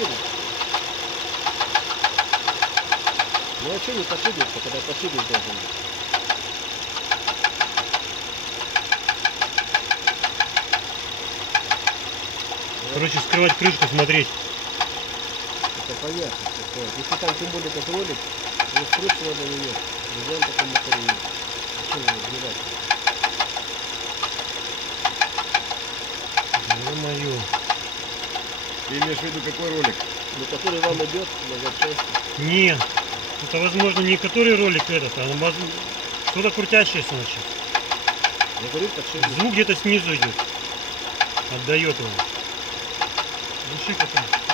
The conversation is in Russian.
пошире. Ну вообще не пошире, когда пошире должен быть. Короче, скрывать крышку, смотреть. Это понятно. Если там тем более как ролик, его скручивать или нет. Взял такой материал. Зачем его сбивать? Ё-моё. Ты имеешь в виду какой ролик? Ну, который вам идет на запчасти. Не, это возможно не который ролик этот, а что-то крутящее значит. Я говорю, подшипник. Звук где-то снизу идет. Отдает его. Дыши потом.